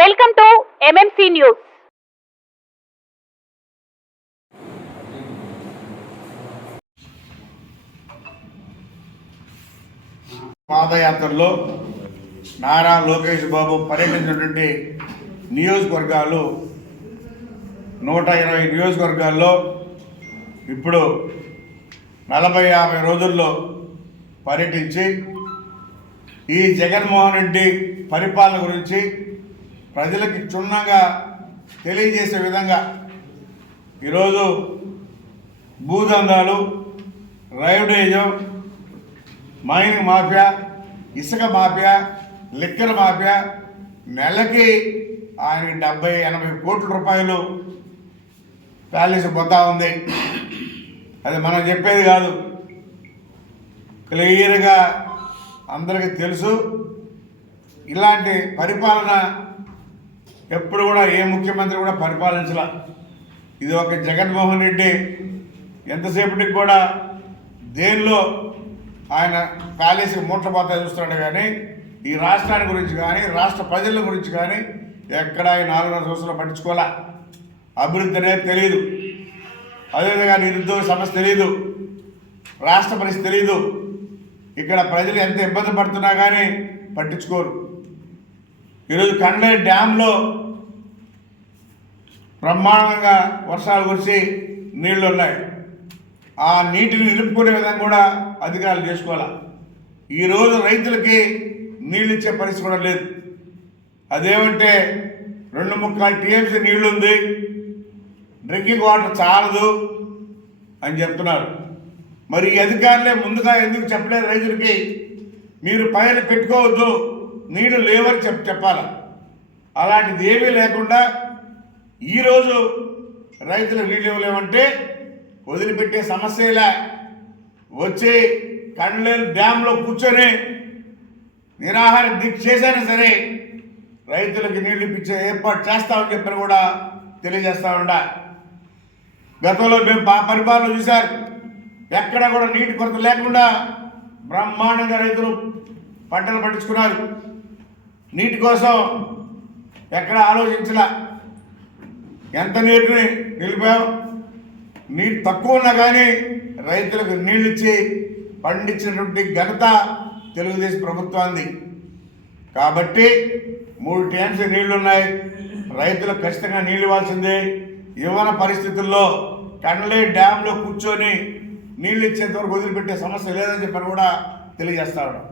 Welcome to MMC news. పాదయాత్రలో నారా లోకేష్ బాబు పర్యటించినటువంటి నియోజకవర్గాలు 120 నియోజకవర్గాల్లో ఇప్పుడు 40-50 రోజుల్లో పర్యటించి ఈ జగన్మోహన్ రెడ్డి పరిపాలన గురించి ప్రజలకు క్షుణ్ణంగా తెలియజేసే విధంగా ఈరోజు భూదందాలు, రైల్వేజం, మైనింగ్ మాఫియా, ఇసుక మాఫియా, లిక్కర్ మాఫియా నెలకి ఆయనకి 70-80 కోట్ల రూపాయలు ప్యాలెస్ పోతా ఉంది. అది మనం చెప్పేది కాదు, క్లియర్గా అందరికీ తెలుసు. ఇలాంటి పరిపాలన ఎప్పుడు కూడా ఏ ముఖ్యమంత్రి కూడా పరిపాలించాల. ఇది ఒక జగన్మోహన్ రెడ్డి ఎంతసేపటికి కూడా దేనిలో ఆయన ప్యాలెస్ మూటపోతా చూస్తున్నాడు, కానీ ఈ రాష్ట్రాన్ని గురించి కానీ రాష్ట్ర ప్రజల గురించి కానీ ఎక్కడ ఈ 4.5 సంవత్సరాలు పట్టించుకోవాలా. అభివృద్ధి అనేది తెలియదు, అదేవిధంగా నిరుద్యోగ సమస్య తెలియదు, రాష్ట్ర పరిస్థితి తెలియదు. ఇక్కడ ప్రజలు ఎంత ఇబ్బంది పడుతున్నా కానీ పట్టించుకోరు. ఈరోజు కండ్లేరు డ్యాంలో బ్రహ్మాండంగా వర్షాలు కురిసి నీళ్లు ఉన్నాయి. ఆ నీటిని నిలుపుకునే విధంగా కూడా అధికారులు చేసుకోవాలి. ఈరోజు రైతులకి నీళ్ళు ఇచ్చే పరిస్థితి కూడా లేదు. అదేమంటే 2.25 టీఎంసీ నీళ్లు ఉంది, డ్రింకింగ్ వాటర్ చాలదు అని చెప్తున్నారు. మరి ఈ అధికారులే ముందుగా ఎందుకు చెప్పలేదు రైతులకి? మీరు పైన పెట్టుకోవద్దు, నీళ్లు లేవని చెప్పాలి. అలాంటిది ఏమీ లేకుండా ఈరోజు రైతులు నీళ్ళు ఇవ్వలేమంటే వదిలిపెట్టే సమస్యలే. వచ్చి కండ్లేరు డ్యాంలో కూర్చొని నిరాహార దీక్ష చేసైనా సరే రైతులకు నీళ్లు ఇప్పించే ఏర్పాటు చేస్తామని చెప్పని కూడా తెలియజేస్తా ఉండ. గతంలో మేము పరిపాలన చూశారు, ఎక్కడ కూడా నీటి కొరత లేకుండా బ్రహ్మాండంగా రైతులు పంటలు పండించుకున్నారు. నీటి కోసం ఎక్కడ ఆలోచించలా. ఎంత నీటిని నిలిపాం, నీరు తక్కువ ఉన్నా కానీ రైతులకు నీళ్ళు ఇచ్చి పండించినటువంటి ఘనత తెలుగుదేశం ప్రభుత్వాన్ని. కాబట్టి 3 టీఎంసీ నీళ్లు ఉన్నాయి, రైతులకు ఖచ్చితంగా నీళ్ళు ఇవ్వాల్సిందే. ఇవ్వని పరిస్థితుల్లో కండ్లేరు డ్యాంలో కూర్చొని నీళ్ళు ఇచ్చేంత వరకు వదిలిపెట్టే సమస్య లేదని చెప్పని కూడా తెలియజేస్తా ఉన్నాం.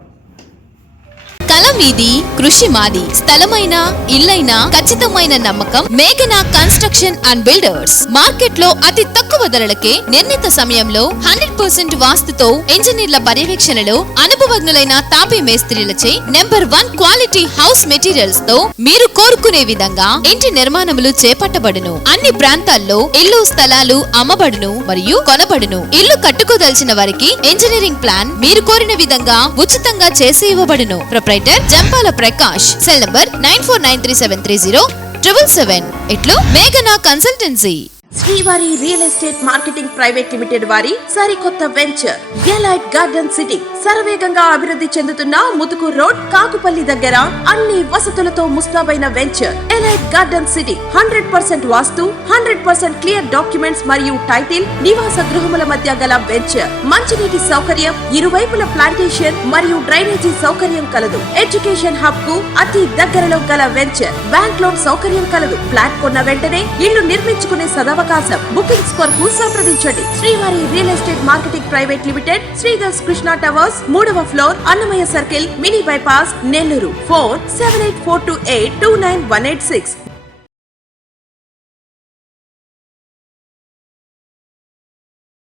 కలం మీది, కృషి మాది. స్థలమైన, ఇల్లైనా ఖచ్చితమైన నమ్మకం మేఘనా కన్స్ట్రక్షన్ అండ్ బిల్డర్స్. మార్కెట్ లో అతి తక్కువ ధరలకే నిర్ణీత సమయంలో 100% వాస్తుతో ఇంజనీర్ల పర్యవేక్షణలో అనుభవజ్ఞులైన తాపీ మేస్త్రీలచే నెంబర్ 1 క్వాలిటీ హౌస్ మెటీరియల్స్ తో మీరు కోరుకునే విధంగా ఇంటి నిర్మాణములు చేపట్టబడును. అన్ని ప్రాంతాల్లో ఇల్లు స్థలాలు అమ్మబడును మరియు కొనబడును. ఇల్లు కట్టుకోదలిచిన వారికి ఇంజనీరింగ్ ప్లాన్ మీరు కోరిన విధంగా ఉచితంగా చేసి ఇవ్వబడును. Proprietor Jampala Prakash. Cell number 9493307777. ఇట్లు మేఘనా consultancy. Srivari real estate marketing private limited వారి సరికొత్త వెంచర్ ఎలైట్ గార్డెన్ సిటీ శరవేగంగా అభివృద్ధి చెందుతున్న ముతుకూర్ రోడ్, కాకుపల్లి దగ్గర అన్ని వసతులతో ముస్తాబైన వెంచర్ ఎలైట్ గార్డెన్ సిటీ. 100% వాస్తు, 100% క్లియర్ డాక్యుమెంట్స్ మరియు టైటిల్. నివాస గృహముల మధ్య గల వెంచర్. మంచినీటి సౌకర్యం, ఇరువైపుల ప్లాంటేషన్ మరియు డ్రైనేజీ సౌకర్యం కలదు. ఎడ్యుకేషన్ హబ్ కు అతి దగ్గరలో గల వెంచర్. బ్యాంక్ లోన్ సౌకర్యం కలదు. ఫ్లాట్ కొన్న వెంటనే ఇల్లు నిర్మించుకునే సదవకాశం. బుకింగ్స్ కొరకు సంప్రదించండి. Srivari real estate marketing private limited, Sridhar's Krishna towers, 3వ floor, Annamayya circle, mini bypass, Nellore. 4784282986.